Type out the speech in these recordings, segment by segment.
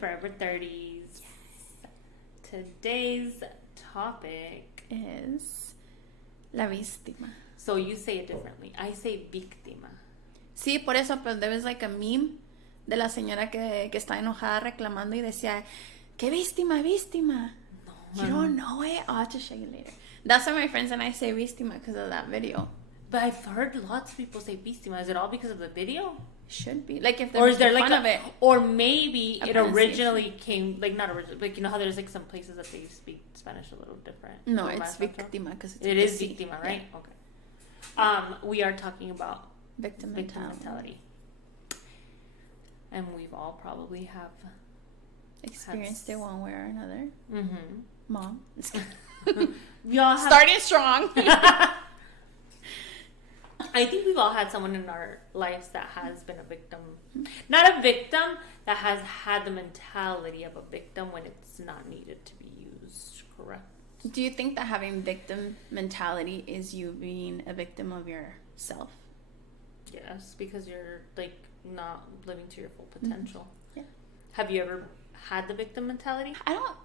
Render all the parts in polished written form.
Forever 30s. Yes. Today's topic is la víctima. So you say it differently. I say víctima. Sí, por eso, pero there was like a meme de la señora que está enojada reclamando y decía, ¿qué víctima? No, you don't know it? I'll have to show you later. That's why my friends and I say víctima because of that video. But I've heard lots of people say víctima. Is it all because of the video? Should be. Like if there's fun of it. Or maybe it originally came, like not originally, like you know how there's like some places that they speak Spanish a little different. No, it's víctima because it is víctima, right? Yeah. Okay. We are talking about victim mentality. And we've all probably have experienced it one way or another. Mm-hmm. Mom. We all have... Starting strong. I think we've all had someone in our lives that has been a victim. Not a victim, that has had the mentality of a victim when it's not needed to be used, correct? Do you think that having victim mentality is you being a victim of yourself? Yes, because you're like not living to your full potential. Yeah. Have you ever had the victim mentality? I don't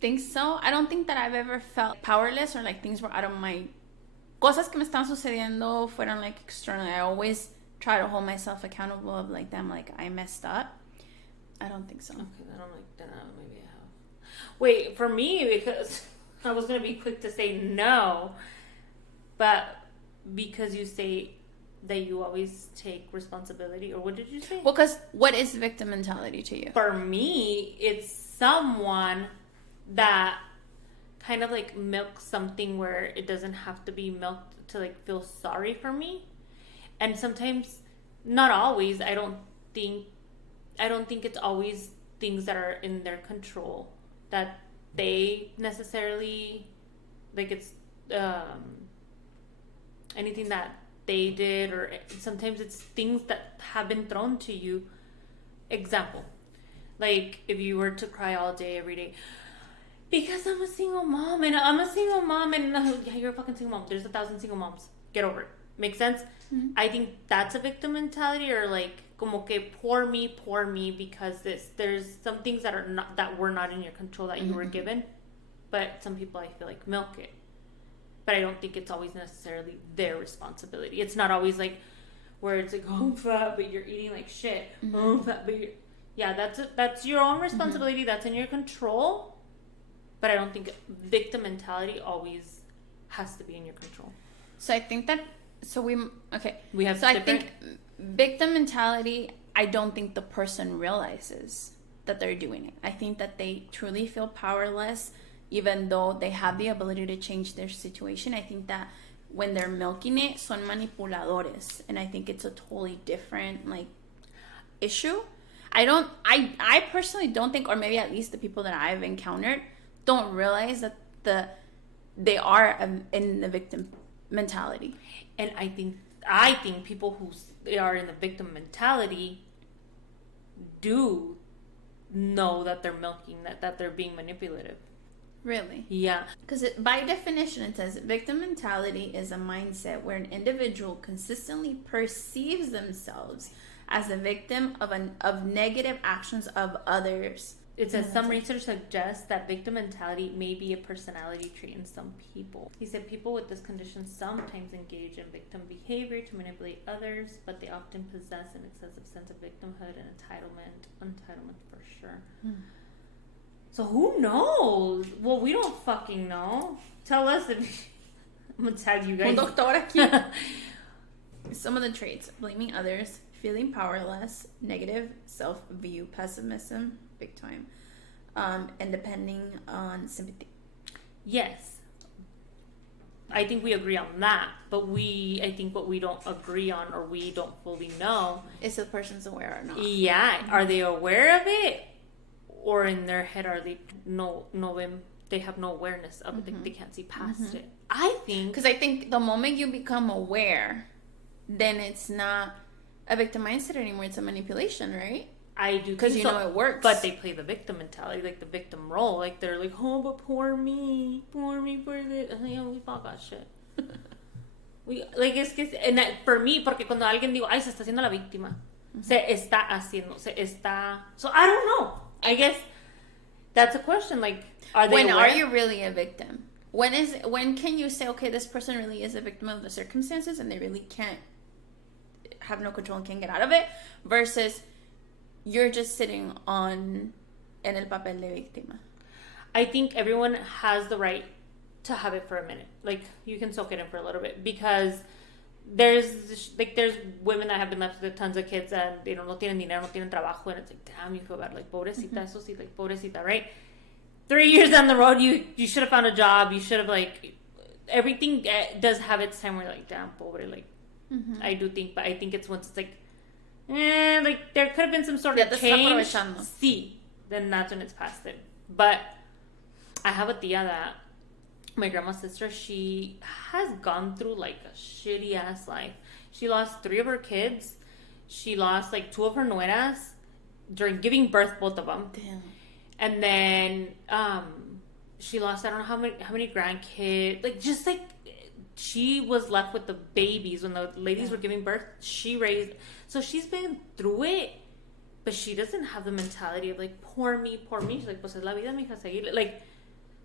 think so. I don't think that I've ever felt powerless or like things were out of my... Cosas que me están sucediendo fueron like externally. I always try to hold myself accountable of like them, like I messed up. I don't think so. Okay, then I'm like, then maybe I have. Wait, for me, because I was going to be quick to say no, but because you say that you always take responsibility, or what did you say? Well, because what is victim mentality to you? For me, it's someone that kind of like milk something where it doesn't have to be milked to like feel sorry for me. And sometimes, not always, I don't think it's always things that are in their control that they necessarily like it's anything that they did, or sometimes it's things that have been thrown to you. Example, like if you were to cry all day every day because I'm a single mom and yeah, you're a fucking single mom. There's 1,000 single moms. Get over it. Make sense? Mm-hmm. I think that's a victim mentality, or like como que poor me because there's some things that were not in your control that you were given, but some people I feel like milk it. But I don't think it's always necessarily their responsibility. It's not always like where it's like, oh, I'm fat, but you're eating like shit. Mm-hmm. Oh, I'm fat, but that's your own responsibility. Mm-hmm. That's in your control. But I don't think victim mentality always has to be in your control. So I think that, we have so I think victim mentality, I don't think the person realizes that they're doing it. I think that they truly feel powerless, even though they have the ability to change their situation. I think that when they're milking it, son manipuladores. And I think it's a totally different, like, issue. I personally don't think, or maybe at least the people that I've encountered, don't realize that they are in the victim mentality. And I think people who are in the victim mentality do know that they're milking, that they're being manipulative. Really? Yeah. Because by definition, it says victim mentality is a mindset where an individual consistently perceives themselves as a victim of negative actions of others. It says some research suggests that victim mentality may be a personality trait in some people. He said people with this condition sometimes engage in victim behavior to manipulate others, but they often possess an excessive sense of victimhood and entitlement for sure. So who knows? Well, we don't fucking know. Tell us if I'm gonna tag you guys. Un doctor aquí. Some of the traits: blaming others, feeling powerless, negative self-view, pessimism, big time, and depending on sympathy. Yes. I think we agree on that, but I think what we don't agree on, or we don't fully know, is the person's aware or not. Yeah. Are they aware of it? Or in their head, are they they have no awareness of it. They can't see past it. I think... Because I think the moment you become aware, then it's not a victim mindset anymore. It's a manipulation, right? I do. Because you know it works. But they play the victim mentality, like the victim role. Like they're like, oh, but poor me for this. Yeah, we all got shit. And that, for me, porque cuando alguien digo, ay, se está haciendo la víctima. So I don't know. I guess that's a question. Like, are they when aware? are you really a victim? When can you say, okay, this person really is a victim of the circumstances and they really can't have no control and can't get out of it, versus you're just sitting on en el papel de víctima? I think everyone has the right to have it for a minute. Like, you can soak it in for a little bit, because there's women that have been left with tons of kids and they no tienen dinero, no tienen trabajo, and it's like, damn, you feel bad. Like, pobrecita, eso sí, like, pobrecita, right? 3 years down the road, you should have found a job. You should have, like, everything does have its time where you're like, damn, pobre, like, I do think, but I think it's once it's like, like, there could have been some sort of change. Sí, then that's when it's past it. But I have a tia that, my grandma's sister, she has gone through, like, a shitty ass life. She lost 3 of her kids. She lost, like, 2 of her nueras during giving birth, both of them. Damn. And then she lost, I don't know how many grandkids. Like, just like, she was left with the babies when the ladies were giving birth. She raised, so she's been through it, but she doesn't have the mentality of like, poor me. She's like, pues es la vida, mija, seguirle. Like,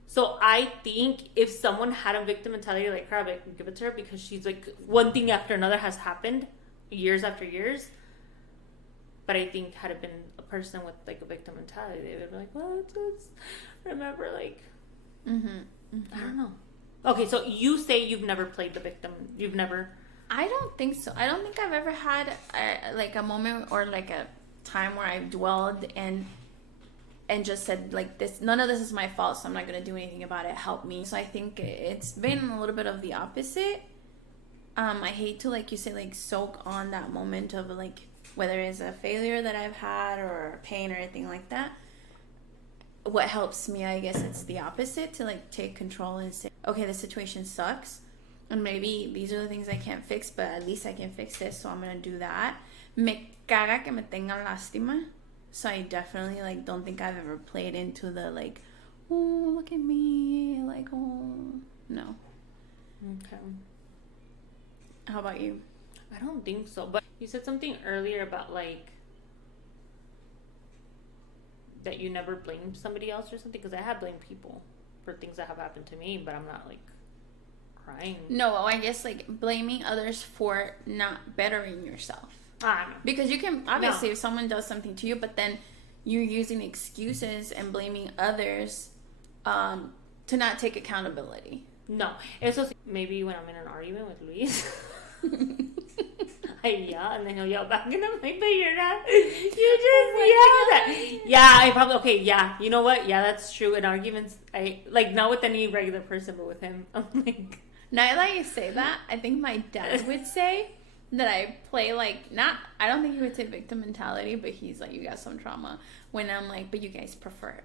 so I think if someone had a victim mentality like her, I'd like, give it to her, because she's like, one thing after another has happened, years after years. But I think had it been a person with like a victim mentality, they would be like, well, it's remember, like, I don't know. Okay, so you say you've never played the victim. You've never. I don't think so. I don't think I've ever had like a moment or like a time where I've dwelled and just said like, this, none of this is my fault, so I'm not gonna do anything about it. Help me. So I think it's been a little bit of the opposite. I hate to, like you say, like soak on that moment of like, whether it's a failure that I've had or pain or anything like that. What helps me, I guess it's the opposite, to like take control and say, okay, the situation sucks and maybe these are the things I can't fix, but at least I can fix this, so I'm gonna do that. Me caga que me tengan lástima. So I definitely like don't think I've ever played into the like, oh, look at me, like, oh, no. Okay. How about you? I don't think so. But you said something earlier about like that you never blamed somebody else or something, because I have blamed people for things that have happened to me, but I'm not like crying. No, I guess like blaming others for not bettering yourself. Because you can obviously, if someone does something to you, but then you're using excuses and blaming others to not take accountability. No, eso sí, maybe when I'm in an argument with Luis, I yell and then he'll yell back, and I'm like, but you're not. You just yelled that. Yeah, I probably, okay, yeah. You know what? Yeah, that's true. In arguments, I, like, not with any regular person, but with him, I'm like. Now that you say that, I think my dad would say that I play, like, not, I don't think he would say victim mentality, but he's like, you got some trauma. When I'm like, but you guys prefer it.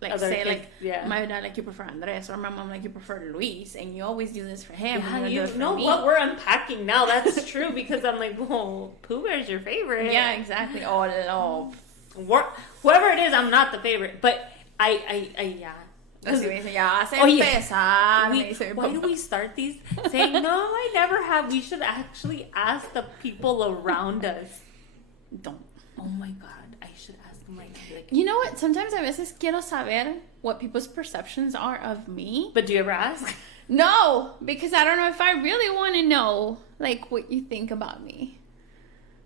Like, other say, kids, like, yeah. My dad, like, you prefer Andres, or my mom, like, you prefer Luis, and you always do this for him. Yeah, you know what we're unpacking now. That's true, because I'm like, well, Pooh Bear's your favorite. Yeah, exactly. Oh, no. Whoever it is, I'm not the favorite. But I yeah. Why do we start these saying, no, I never have? We should actually ask the people around us. Don't. Oh, my God. I should ask them right now. Like, you know what? Sometimes a veces quiero saber what people's perceptions are of me. But do you ever ask? No, because I don't know if I really want to know, like, what you think about me.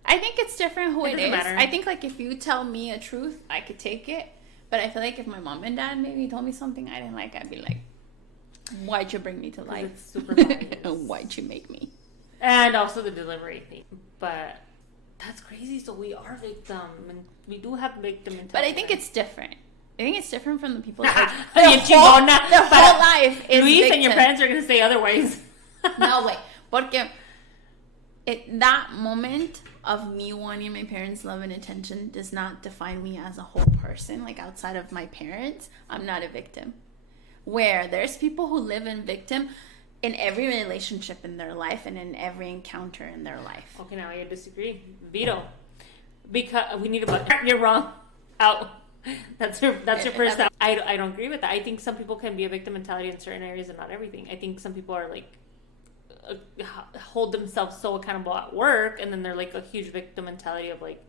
I think it's different who it is. Matter. I think, like, if you tell me a truth, I could take it. But I feel like if my mom and dad maybe told me something I didn't like, I'd be like, why'd you bring me to life? It's super biased. Why'd you make me? And also the delivery thing. But that's crazy. So we are victim. And we do have victim mentality. But I think it's different. I think it's different from the people that their whole life is Luis victim. And your parents are going to say otherwise. No, wait. Porque that moment of me wanting my parents' love and attention does not define me as a whole person. Like, outside of my parents, I'm not a victim. Where there's people who live in victim in every relationship in their life and in every encounter in their life. Okay, now I disagree. Veto. Because we need a button. You're wrong. Out. That's your first out. I don't agree with that. I think some people can be a victim mentality in certain areas and not everything. I think some people are like hold themselves so accountable at work, and then they're like a huge victim mentality of like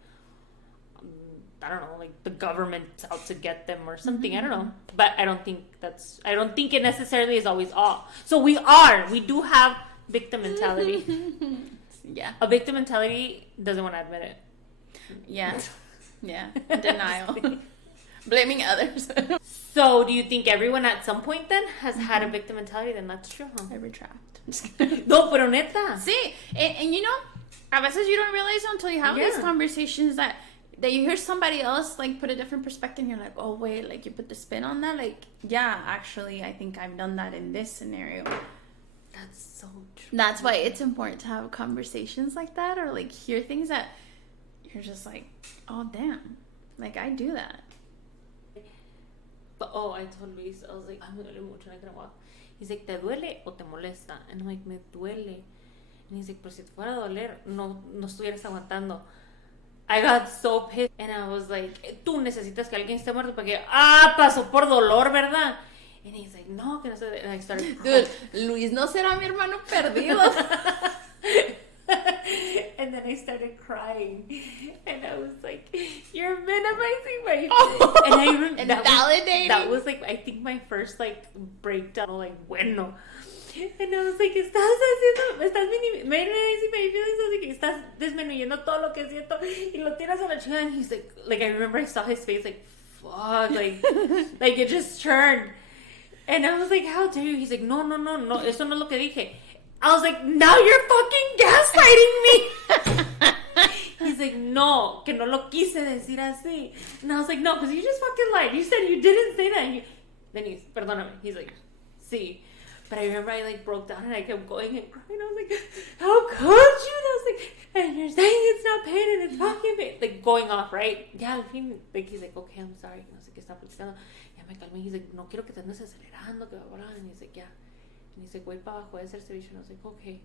I don't know, like the government's out to get them or something. I don't know. But I don't think it necessarily is always all. So we do have victim mentality. Yeah. A victim mentality doesn't want to admit it. Yeah. Yeah. Denial. Blaming others. So do you think everyone at some point then has had a victim mentality? Then that's true, huh? I retract. No, pero neta. See, and you know, a veces you don't realize until you have these conversations that you hear somebody else like put a different perspective and you're like, oh wait, like you put the spin on that, like, yeah, actually I think I've done that in this scenario. That's so true. That's why it's important to have conversations like that, or like hear things that you're just like, oh damn, like I do that. But, I told Luis, I was like, me duele mucho, and I couldn't walk. He's like, ¿te duele o te molesta? And I'm like, me duele. And he's like, pero si te fuera a doler, no estuvieras aguantando. I got so pissed. And I was like, tú necesitas que alguien esté muerto para que, pasó por dolor, ¿verdad? And he's like, no, que no sé. And I started crying. Dude, Luis no será mi hermano perdido. And then I started crying. And I was like, you're minimizing my feelings. And I remember that was like, I think my first like breakdown, like, bueno. And I was like, estás minimizing my feelings, así que estás disminuyendo todo lo que siento y lo tiras a la chingada. And he's like, I remember I saw his face like, fuck, like, like it just turned. And I was like, how dare you? He's like, no, eso no es lo que dije. I was like, now you're fucking gaslighting me. He's like, no, que no lo quise decir así. And I was like, no, because you just fucking lied. You said you didn't say that. Denise, perdóname. He's like, sí. But I remember I like broke down and I kept going and crying. I was like, how could you? And I was like, and you're saying it's not pain and it's fucking pain. Like going off, right? Yeah, al fin, like he's like, okay, I'm sorry. No sé qué está platicando. Ya me calmé. He's like, no quiero que te andes acelerando. Que blah, blah. And he's like, yeah. And he's like, voy para abajo, voy a hacer servicio. And I was like, okay.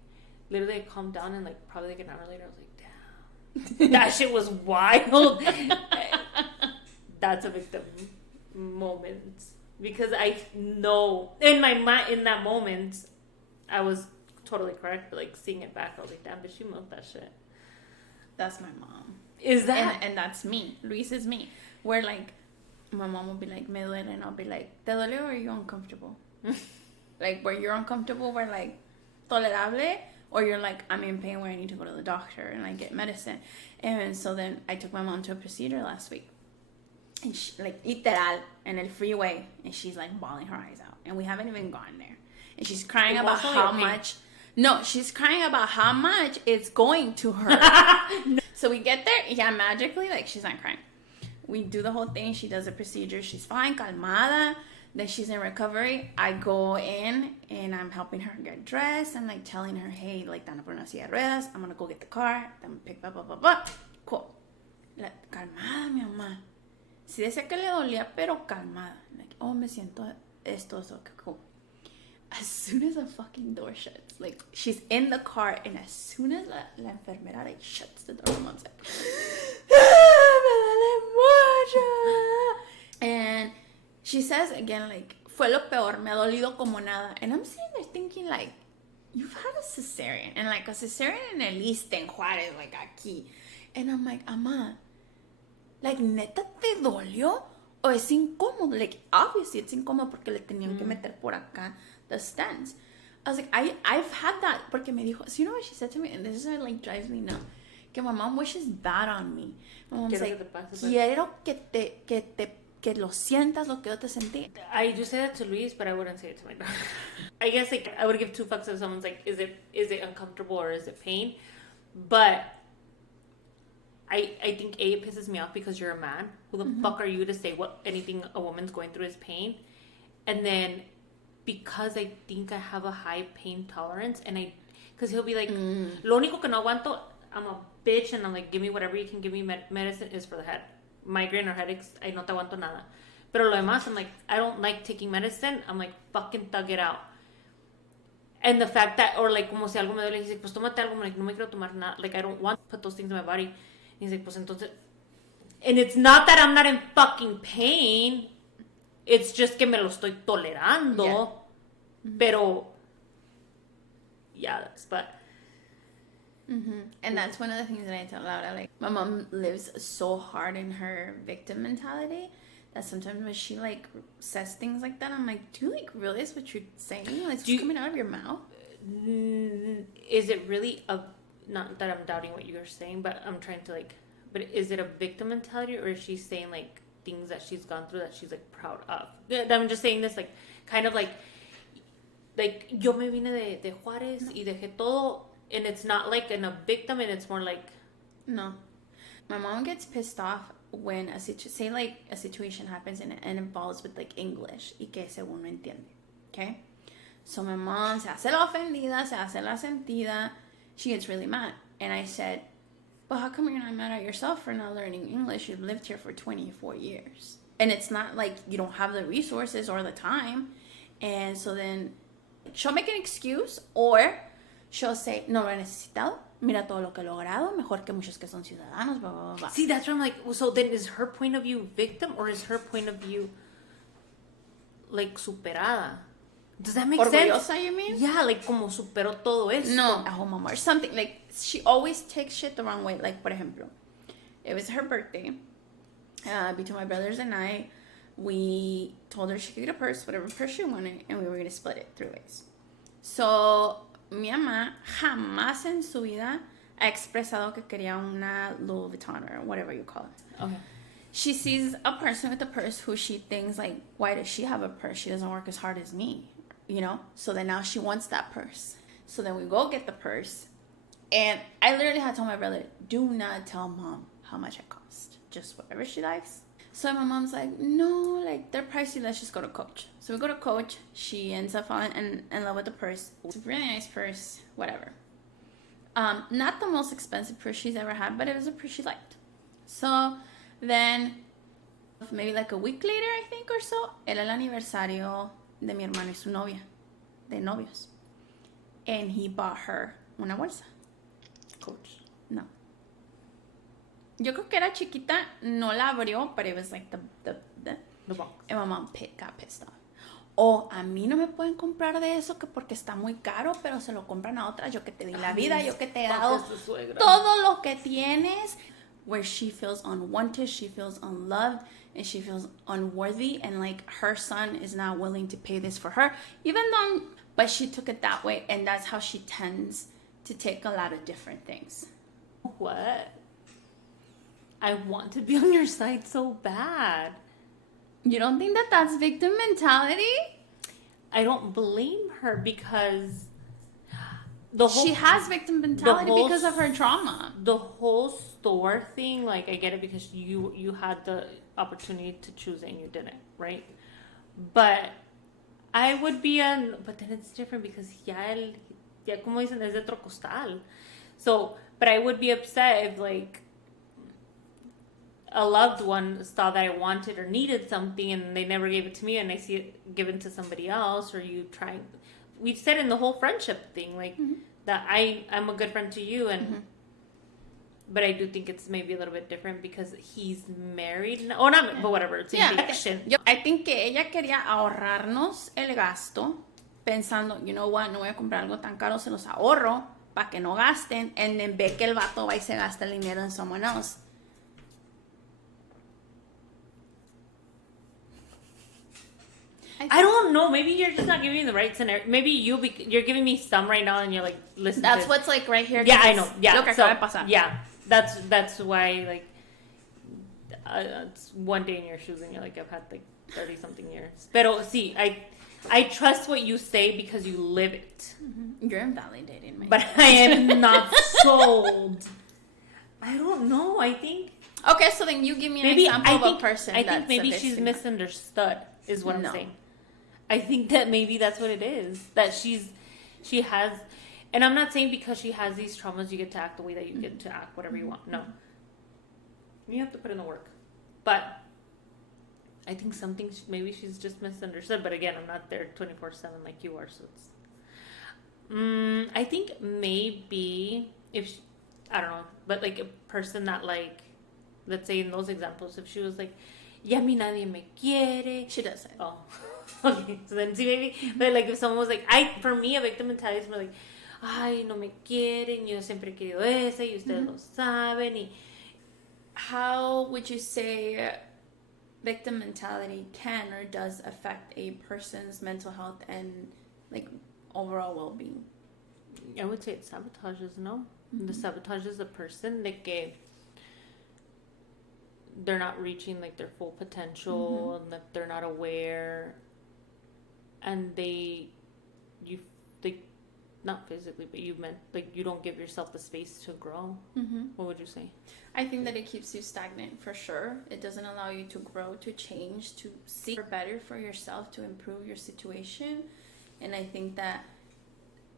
Literally, I calmed down and like probably like an hour later, I was like, damn. That shit was wild. That's a victim moment. Because I know in my mind, in that moment, I was totally correct. But like seeing it back, I was like, damn, bitch, you moved that shit. That's my mom. Is that? And that's me. Luis is me. Where like, my mom will be like, me duele, and I'll be like, ¿te duele or are you uncomfortable? Like, where you're uncomfortable, where like, tolerable, or you're like, I'm in pain where I need to go to the doctor and like get medicine. And so then I took my mom to a procedure last week. And she, like, literal, in el freeway, and she's like bawling her eyes out. And we haven't even gone there. And she's crying about how much. No, she's crying about how much it's going to hurt. So we get there, yeah, magically, like, she's not crying. We do the whole thing. She does the procedure. She's fine, calmada. Then she's in recovery. I go in, and I'm helping her get dressed. I'm, like, telling her, hey, like, dana por una silla de ruedas. I'm going to go get the car. Then pick up, Cool. Like, calmada, mi mamá. Sí decía que le dolía, pero calmada. Like, oh, me siento esto, okay, cool. As soon as the fucking door shuts, like, she's in the car, and as soon as la enfermera, like, shuts the door, mom's like, me duele mucho. And she says again, like, fue lo peor, me ha dolido como nada. And I'm sitting there thinking, like, you've had a cesarean, and like a cesarean en el East, en Juárez, like, aquí. And I'm like, Ama, like, ¿neta te dolió? ¿O es incómodo? Like, obviously it's incómodo porque le tenían que meter por acá the stents. I was like, I've had that. Porque me dijo, so you know what she said to me? And this is what, like, drives me nuts. Que my mom wishes bad on me. My mom's like, quiero que lo sientas lo que yo te sentí. I do say that to Luis, but I wouldn't say it to my daughter. I guess, like, I would give two fucks if someone's like, is it uncomfortable or is it pain? But I think it pisses me off because you're a man. Who the fuck are you to say what anything a woman's going through is pain? And then because I think I have a high pain tolerance, and because he'll be like, lo único que no aguanto, I'm a bitch, and I'm like, give me whatever you can give me medicine is for the head. Migraine or headaches, I no te aguanto nada. Pero lo demás, I'm like, I don't like taking medicine. I'm like, fucking thug it out. And the fact that, or like, como si algo me duele, he's like, pues tómate algo. I'm like, no me quiero tomar nada. Like, I don't want to put those things in my body. He's like, pues entonces, and it's not that I'm not in fucking pain. It's just que me lo estoy tolerando. Yeah. Pero, yeah, but And that's one of the things that I tell Laura. Like, my mom lives so hard in her victim mentality that sometimes when she like says things like that, I'm like, do you like realize what you're saying? Like, it's coming out of your mouth. Is it really not that I'm doubting what you're saying, but I'm trying to like, but is it a victim mentality, or is she saying like things that she's gone through that she's like proud of? I'm just saying this like kind of like yo me vine de Juárez y dejé todo, and it's not like in a victim, and it's more like, no. My mom gets pissed off when a situation happens and it involves with like English y que según no entiende. Okay? So my mom se hace la ofendida, se hace la sentida. She gets really mad. And I said, but how come you're not mad at yourself for not learning English? You've lived here for 24 years. And it's not like you don't have the resources or the time. And so then she'll make an excuse, or she'll say, no lo he necesitado. Mira todo lo que he logrado, mejor que muchos que son ciudadanos, blah, blah, blah. See, that's where I'm like, so then is her point of view victim, or is her point of view like superada? Does that make Orgullosa, sense? you mean? Yeah, like como superó todo esto. No, a mamá or something. Like, she always takes shit the wrong way. Like, por ejemplo, it was her birthday. Between my brothers and I, we told her she could get a purse, whatever purse she wanted, and we were going to split it 3 ways. So, mi mamá jamás en su vida ha expresado que quería una Louis Vuitton or whatever you call it. Okay. She sees a person with a purse who she thinks like, why does she have a purse? She doesn't work as hard as me, you know? So then now she wants that purse. So then we go get the purse. And I literally had told my brother, do not tell mom how much it cost. Just whatever she likes. So my mom's like, no, like they're pricey, let's just go to Coach. So we go to Coach. She ends up falling in love with the purse. It's a really nice purse, whatever. Not the most expensive purse she's ever had, but it was a purse she liked. So then, maybe like a week later, I think, or so, era el aniversario de mi hermano y su novia, de novios. And he bought her una bolsa. Coach. No. Yo creo que era chiquita, no la abrió, but it was like the box. And my mom got pissed off. O a mí no me pueden comprar de eso que porque está muy caro, pero se lo compran a otras. Yo que te di la vida, yo que te he dado todo lo que tienes. Where she feels unwanted, she feels unloved, and she feels unworthy, and like her son is not willing to pay this for her, but she took it that way, and that's how she tends to take a lot of different things. What? I want to be on your side so bad. You don't think that that's victim mentality? I don't blame her because she has victim mentality because of her trauma. The whole store thing, like, I get it because you had the opportunity to choose it and you didn't, right? But I would be but then it's different because ya como dicen, es de otro costal. So, but I would be upset if, like, a loved one saw that I wanted or needed something and they never gave it to me, and I see it given to somebody else, or you try. We've said in the whole friendship thing, like, that I'm a good friend to you, and but I do think it's maybe a little bit different because he's married. Or not, but whatever. It's eviction. I think que ella quería ahorrarnos el gasto, pensando, you know what, no voy a comprar algo tan caro, se los ahorro para que no gasten, and then ve que el vato va y se gasta el dinero en someone else. I don't know. Maybe you're just not giving me the right scenario. Maybe you're giving me some right now, and you're like, listen. That's what's like right here. Yeah, I know. Yeah, lo que acaba de pasar. Yeah, that's why, like, it's one day in your shoes, and you're like, I've had like 30 something years. Pero sí, I trust what you say because you live it. You're invalidating me. But I am not sold. I don't know. I think. Okay, so then you give me an example of a person. I think maybe she's misunderstood. Is what I'm saying. I think that maybe that's what it is. That she has, and I'm not saying because she has these traumas you get to act the way that you get to act whatever you want. No. You have to put in the work. But I think maybe she's just misunderstood. But again, I'm not there 24/7 like you are. So it's. I think maybe I don't know, but like a person that, like, let's say in those examples, if she was like, ya a mí nadie me quiere. She doesn't. Oh. Okay. So then see, maybe, but like if someone was like, for me, a victim mentality is more like, ay, no me quieren, yo siempre he querido esa y ustedes lo saben. Y how would you say victim mentality can or does affect a person's mental health and like overall well-being? I would say it sabotages, no? The sabotages the person, de que they're not reaching like their full potential, and that they're not aware, and they not physically, but you meant like you don't give yourself the space to grow. What would you say? I think that it keeps you stagnant for sure. It doesn't allow you to grow, to change, to seek better for yourself, to improve your situation. And I think that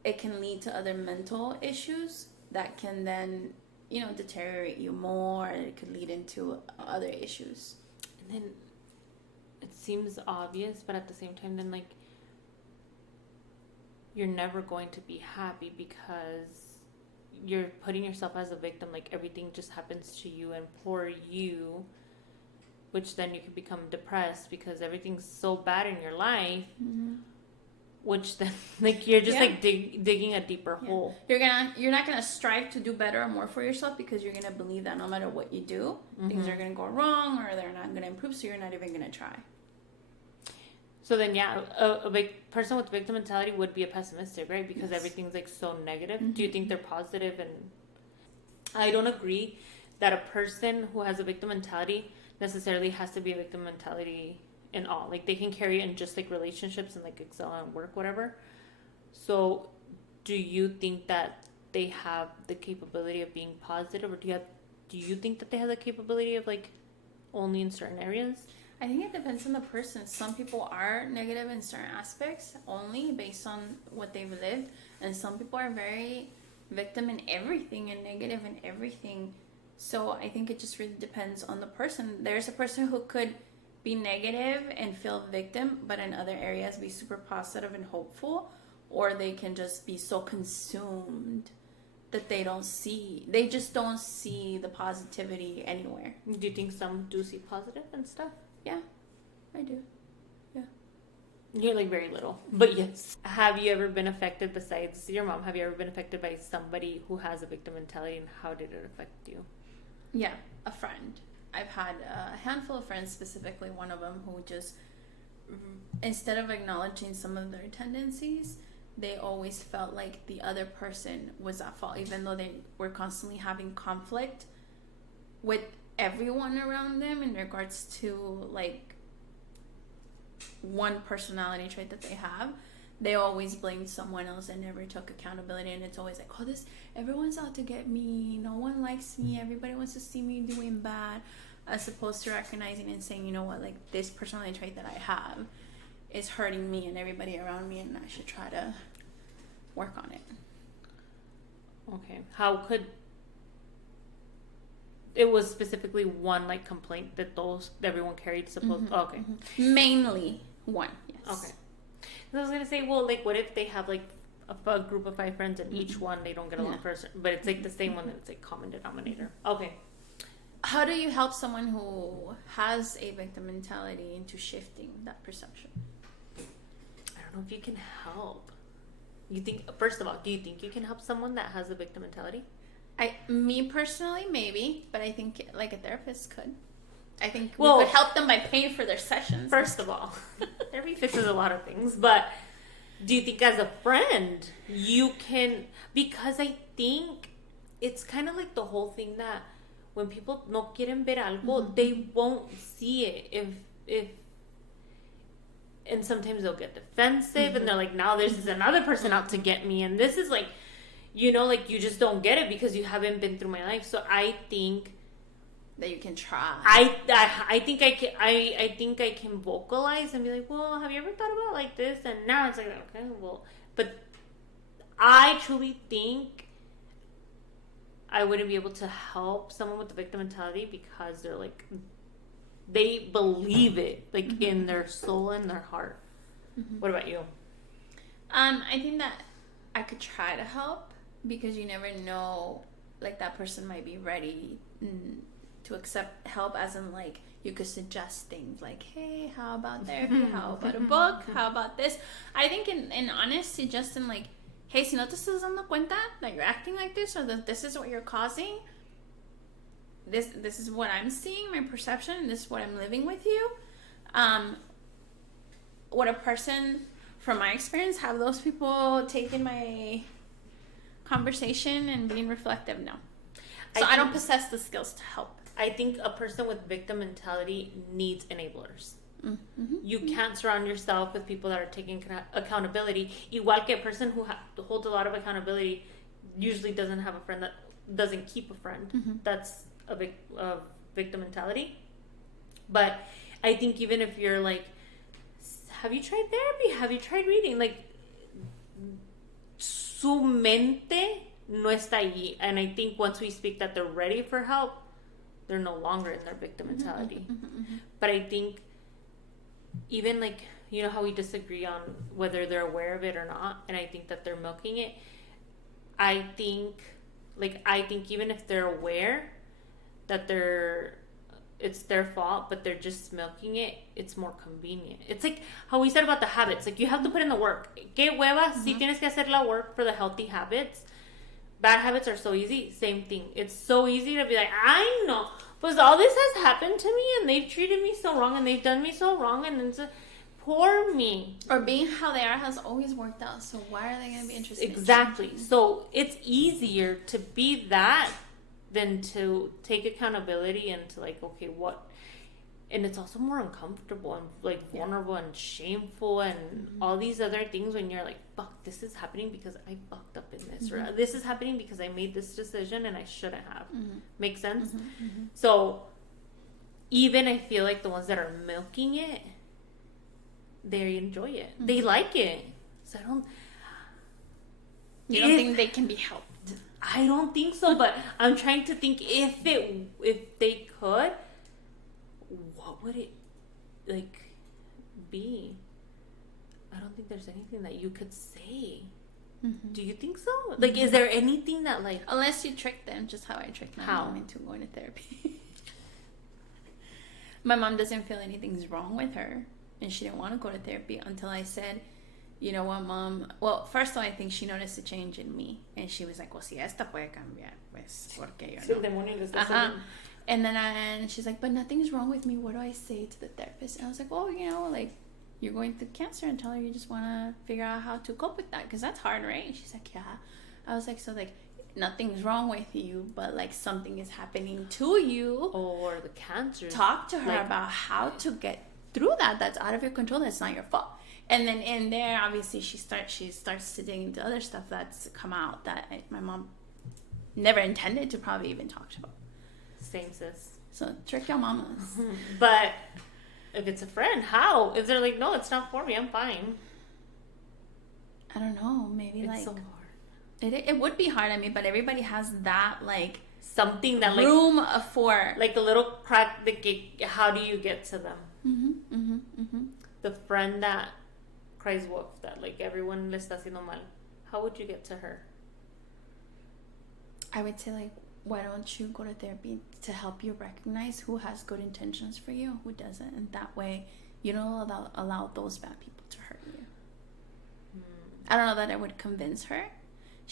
it can lead to other mental issues that can then, you know, deteriorate you more. It could lead into other issues. And then it seems obvious, but at the same time, then like you're never going to be happy because you're putting yourself as a victim. Like everything just happens to you and for you, which then you can become depressed because everything's so bad in your life. Which then, like, you're just like digging a deeper hole. You're not gonna strive to do better or more for yourself because you're gonna believe that no matter what you do, things are gonna go wrong or they're not gonna improve. So you're not even gonna try. So then, a big person with victim mentality would be a pessimistic, right? Because everything's like so negative. Do you think they're positive? And I don't agree that a person who has a victim mentality necessarily has to be a victim mentality in all. Like they can carry it in just like relationships and like excel at work, whatever. So do you think that they have the capability of being positive, or do you think that they have the capability of like only in certain areas? I think it depends on the person. Some people are negative in certain aspects only based on what they've lived, and some people are very victim in everything and negative in everything. So I think it just really depends on the person. There's a person who could be negative and feel victim, but in other areas be super positive and hopeful, or they can just be so consumed that they just don't see the positivity anywhere. Do you think some do see positive and stuff? Yeah, I do. Yeah. You're like very little, but yes. Have you ever been affected, besides your mom, have you ever been affected by somebody who has a victim mentality, and how did it affect you? Yeah, a friend. I've had a handful of friends, specifically one of them, who just, instead of acknowledging some of their tendencies, they always felt like the other person was at fault, even though they were constantly having conflict with everyone around them in regards to like one personality trait that they have. They always blamed someone else and never took accountability, and it's always like, oh, everyone's out to get me, no one likes me, everybody wants to see me doing bad, as opposed to recognizing and saying, you know what, like this personality trait that I have is hurting me and everybody around me, and I should try to work on it. Okay. How could it was specifically one like complaint that everyone carried, okay. Mainly one, yes. Okay. I was gonna say, well, like, what if they have like a group of 5 friends and each one they don't get along person, but it's like the same one that's like common denominator. Okay. How do you help someone who has a victim mentality into shifting that perception? I don't know if you can help. You think, first of all, do you think you can help someone that has a victim mentality? Me personally, maybe, but I think like a therapist could. I think we could help them by paying for their sessions. First of all, therapy fixes a lot of things, but do you think as a friend you can, because I think it's kind of like the whole thing that when people no quieren ver algo, they won't see it if and sometimes they'll get defensive and they're like, now this is another person out to get me, and this is like, you know, like you just don't get it because you haven't been through my life. So I think that you can try. I think I can vocalize and be like, well, have you ever thought about like this? And now it's like, okay, well, but I truly think I wouldn't be able to help someone with the victim mentality because they're like, they believe it like in their soul and their heart. What about you? I think that I could try to help because you never know, like that person might be ready to accept help, as in like you could suggest things like, hey, how about therapy? How about a book? How about this? I think in honesty, just in like hey, si no te estás dando cuenta that you're acting like this or that this is what you're causing, this is what I'm seeing, my perception, this is what I'm living with you. Would a person, from my experience, have those people taking my conversation and being reflective? No. So I don't possess the skills to help. I think a person with victim mentality needs enablers. Mm-hmm. You can't surround yourself with people that are taking accountability. Igual que a person who holds a lot of accountability usually doesn't have a friend that doesn't keep a friend. Mm-hmm. That's a victim mentality. But I think even if you're like, have you tried therapy? Have you tried reading? Like, su mente no está allí. And I think once we speak that they're ready for help, they're no longer in their victim mentality. But I think even like, you know how we disagree on whether they're aware of it or not, and I think that they're milking it. I think even if they're aware that it's their fault, but they're just milking it, it's more convenient. It's like how we said about the habits. Like, you have to put in the work. Que hueva, si tienes que hacer la work for the healthy habits. Bad habits are so easy. Same thing. It's so easy to be like, I know, but all this has happened to me, and they've treated me so wrong, and they've done me so wrong, and it's poor me. Or being how they are has always worked out, so why are they going to be interested? Exactly. So it's easier to be that than to take accountability and to like, okay, what? And it's also more uncomfortable and like vulnerable and shameful and all these other things when you're like, fuck, this is happening because I fucked up in this, or this is happening because I made this decision and I shouldn't have. Make sense? So even I feel like the ones that are milking it, they enjoy it. They like it. So You don't think they can be helped? I don't think so, but I'm trying to think if they could, what would it like be? I don't think there's anything that you could say. Do you think so? Like, is there anything that like, unless you trick them, just how I tricked my mom into going to therapy. My mom doesn't feel anything's wrong with her, and she didn't want to go to therapy until I said, you know what, Mom? Well, first of all, I think she noticed a change in me, and she was like, well, si esta puede cambiar, pues, porque yo no. And then she's like, but nothing's wrong with me. What do I say to the therapist? And I was like, well, you know, like, you're going through cancer, and tell her you just want to figure out how to cope with that, because that's hard, right? And she's like, yeah. I was like, so, like, nothing's wrong with you, but, like, something is happening to you. Or the cancer. Talk to her about how to get through that. That's out of your control. That's not your fault. And then in there, obviously, she starts to dig into other stuff that's come out that my mom never intended to probably even talk about. Same, sis. So trick your mamas. But if it's a friend, how? If they're like, no, it's not for me, I'm fine. I don't know. Maybe it's like so hard. It would be hard. I mean, but everybody has that like something that room for like a little crack. How do you get to them? The friend that cries wolf, that like everyone le está haciendo mal. How would you get to her? I would say like, why don't you go to therapy to help you recognize who has good intentions for you, who doesn't, and that way you don't allow those bad people to hurt you. I don't know that I would convince her.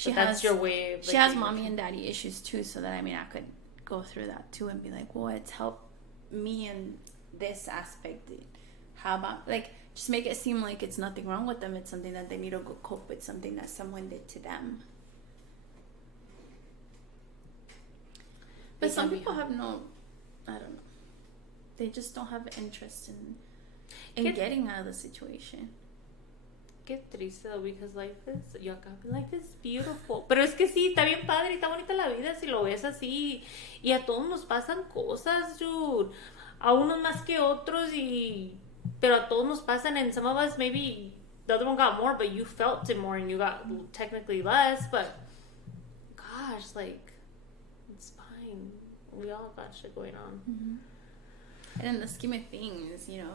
That's your way of, she has mommy and daddy issues too, so that I mean I could go through that too and be like, well, it's helped me in this aspect. How about like just make it seem like it's nothing wrong with them, it's something that they need to go cope with, something that someone did to them. But some people have no, I don't know, they just don't have interest in getting out of the situation. Qué triste though, because life is beautiful. Pero es que sí, está bien padre, está bonita la vida si lo ves así. Y a todos nos pasan cosas, dude. A unos más que otros, pero a todos nos pasan, and some of us maybe the other one got more, but you felt it more and you got technically less, but gosh, like, it's fine. We all got shit going on. And in the scheme of things, you know,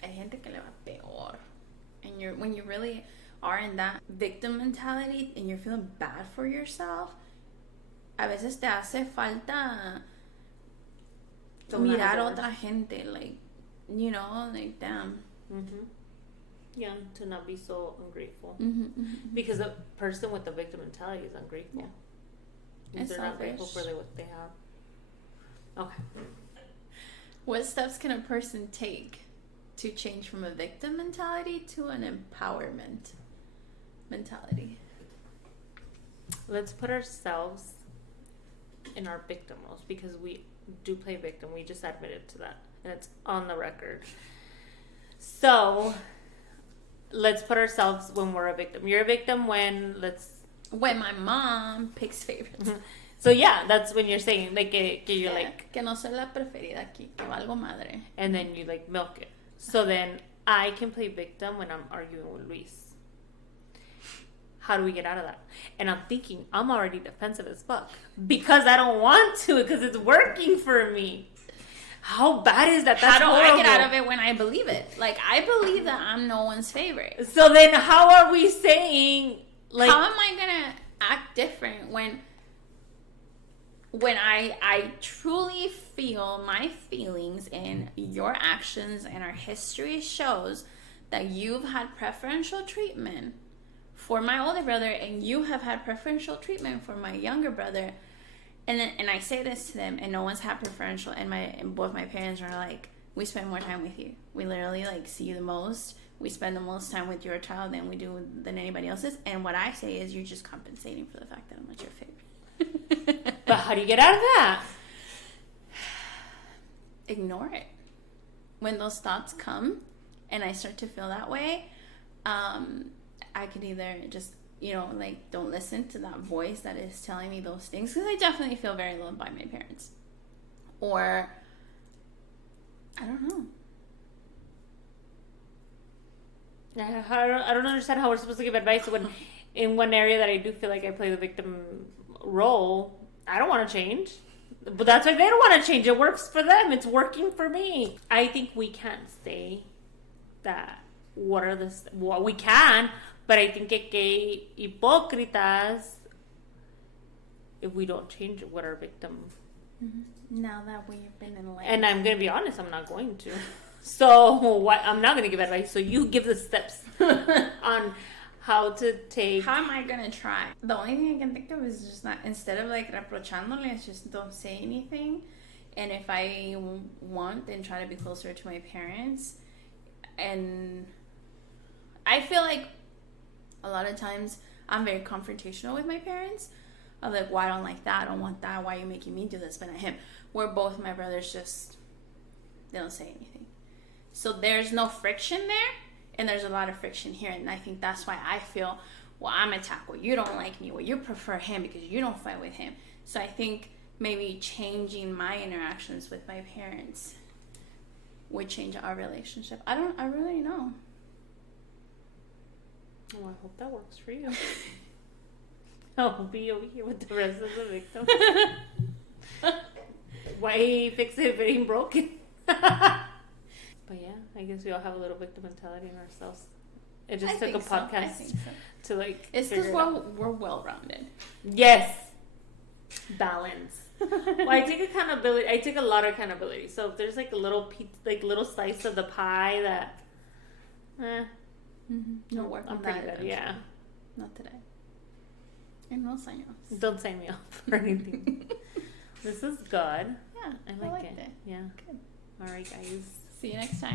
hay gente que le va peor. And when you really are in that victim mentality and you're feeling bad for yourself, a veces te hace falta mirar a otra gente, like, you know, like, damn. Yeah, to not be so ungrateful. Mm-hmm, mm-hmm. Because a person with a victim mentality is ungrateful. Yeah. They're not grateful for what they have. Okay. What steps can a person take to change from a victim mentality to an empowerment mentality? Let's put ourselves in our victim roles, because we do play victim. We just admitted to that, and it's on the record. So let's put ourselves when we're a victim. You're a victim when my mom picks favorites. So yeah, that's when you're saying like que you're like que no soy la preferida aquí, que valgo madre. And then you like milk it. So then I can play victim when I'm arguing with Luis. How do we get out of that? And I'm thinking I'm already defensive as fuck because I don't want to, because it's working for me. How bad is that? That's how do horrible. I get out of it when I believe it? Like, I believe that I'm no one's favorite. So then how are we saying, like, how am I gonna act different when I truly feel my feelings and your actions and our history shows that you've had preferential treatment for my older brother and you have had preferential treatment for my younger brother, and I say this to them, and no one's had preferential, and both my parents are like, we spend more time with you, we literally like see you the most, we spend the most time with your child than anybody else's, and what I say is, you're just compensating for the fact that I'm not your favorite. But how do you get out of that? Ignore it. When those thoughts come and I start to feel that way, I could either just, like, don't listen to that voice that is telling me those things, because I definitely feel very loved by my parents. Or, I don't know. I don't understand how we're supposed to give advice when in one area that I do feel like I play the victim role, I don't want to change. But that's why they don't want to change. It works for them. It's working for me. I think we can't say that. We can, but I think que hipócritas if we don't change what our victim. Mm-hmm. Now that we've been enlightened. And I'm going to be honest, I'm not going to. So I'm not going to give advice. So you give the steps on how to take. How am I going to try? The only thing I can think of is just not, instead of like reprochándole, just don't say anything. And if I want, then try to be closer to my parents. And I feel like a lot of times I'm very confrontational with my parents. I'm like, well, I don't like that. I don't want that. Why are you making me do this, but not him? Where both my brothers just, they don't say anything. So there's no friction there. And there's a lot of friction here. And I think that's why I feel, well, I'm attacked. Well, you don't like me. Well, you prefer him because you don't fight with him. So I think maybe changing my interactions with my parents would change our relationship. I really know. Oh, I hope that works for you. I'll be over here with the rest of the victims. Why fix it if it ain't broken? But yeah, I guess we all have a little victim mentality in ourselves. It just took a podcast to like. It's because we're well-rounded. Yes. Balance. Well, I take accountability. I take a lot of accountability. So if there's like a little little slice of the pie that, No work. I'm pretty good. Yeah. Not today. And no sign offs. Don't sign me up for anything. This is good. Yeah, I like it. Yeah. Good. All right, guys. See you next time.